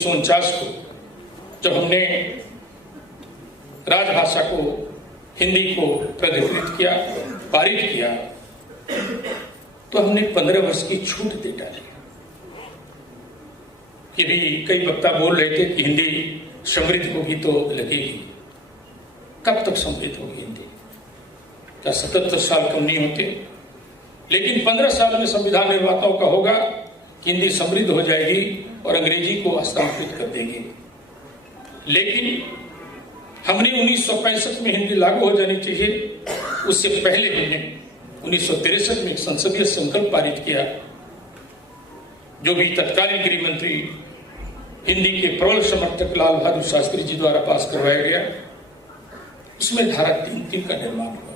1949 को जब हमने राजभाषा को, हिंदी को प्राधिकृत किया, पारित किया, तो हमने 15 वर्ष की छूट दे डाली। कि भी कई वक्ता बोल रहे थे कि हिंदी समृद्ध होगी तो लगेगी। कब तक समृद्ध होगी हिंदी? क्या 77 साल कम नहीं होते? लेकिन 15 साल में संविधान निर्माताओं का होगा कि हिंदी समृद्ध हो जाएगी और अंग्रेजी को हस्तांतरित कर देंगे। लेकिन हमने 1965 में हिंदी लागू हो जानी चाहिए, उससे पहले हमने 1963 में एक संसदीय संकल्प पारित किया, जो भी तत्कालीन गृह मंत्री हिंदी के प्रबल समर्थक लाल बहादुर शास्त्री जी द्वारा पास करवाया गया। उसमें धारा 3(3) का निर्माण हुआ।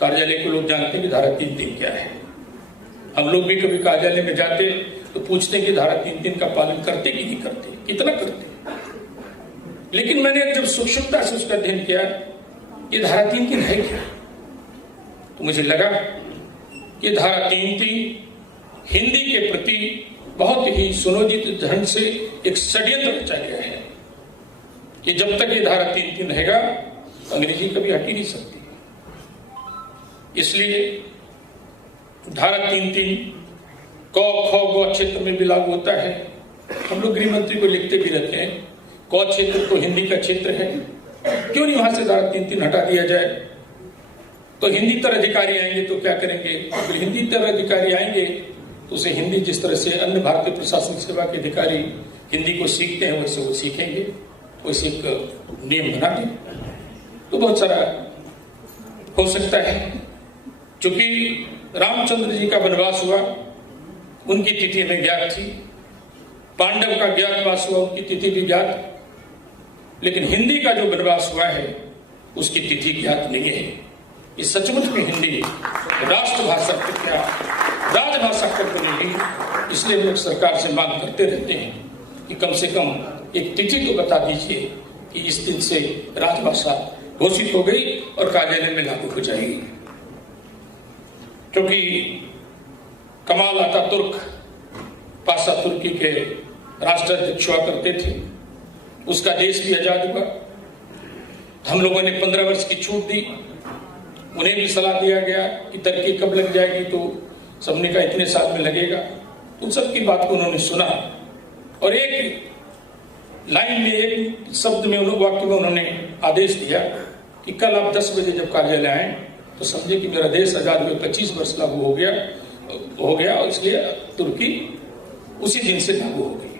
कार्यालय को लोग जानते हैं कि धारा 3(3) क्या है। हम लोग भी कभी कार्यालय में जाते तो पूछते कि धारा 3(3) का पालन करते कि नहीं करते, कितना करते। लेकिन मैंने जब सूक्ष्मता से उसका अध्ययन किया, ये धारा 3(3) है क्या, तो मुझे लगा कि धारा 3(3) हिंदी के प्रति बहुत ही सुनियोजित ढंग से एक षड्यंत्र रचा गया है कि जब तक ये धारा 3(3) रहेगा अंग्रेजी कभी हट ही नहीं सकती। इसलिए धारा 3(3) क ख ग क्षेत्र में भी लागू होता है। हम लोग गृह मंत्री को लिखते भी रहते हैं, क क्षेत्र तो हिंदी का क्षेत्र है, क्यों नहीं वहां से धारा 3(3) हटा दिया जाए। तो हिंदी तर अधिकारी आएंगे तो क्या करेंगे? अगर हिंदी तर अधिकारी आएंगे तो उसे हिंदी जिस तरह से अन्य भारतीय प्रशासनिक सेवा के अधिकारी हिंदी को सीखते हैं वैसे वो सीखेंगे, वैसे एक नियम बना दें तो बहुत सारा हो सकता है। क्योंकि रामचंद्र जी का वनवास हुआ, उनकी तिथि में ज्ञात थी। पांडव का ज्ञातवास हुआ, उनकी तिथि भी ज्ञात। लेकिन हिंदी का जो वनवास हुआ है उसकी तिथि ज्ञात नहीं है। इस सचमुच में हिंदी राष्ट्रभाषा की क्या राजभाषा कब बनेगी? इसलिए हम लोग सरकार से मांग करते रहते हैं कि कम से कम एक तिथि तो बता दीजिए कि इस दिन से राजभाषा घोषित हो गई और कार्यालय में लागू हो जाएगी। क्योंकि कमाल अतातुर्क पाशा तुर्की के राष्ट्राध्यक्ष हुआ करते थे, उसका देश भी आजाद हुआ। हम लोगों ने 15 वर्ष की छूट दी, उन्हें भी सलाह दिया गया कि तरक्की कब लग जाएगी, तो सबने कहा इतने साल में लगेगा। उन सब की बात को उन्होंने सुना और एक लाइन में, एक शब्द में, वाक्य में उन्होंने आदेश दिया कि कल आप 10 बजे जब कार्यालय आए तो समझे कि मेरा देश आजाद हुए 25 वर्ष लागू हो गया, और इसलिए तुर्की उसी दिन से लागू हो गई।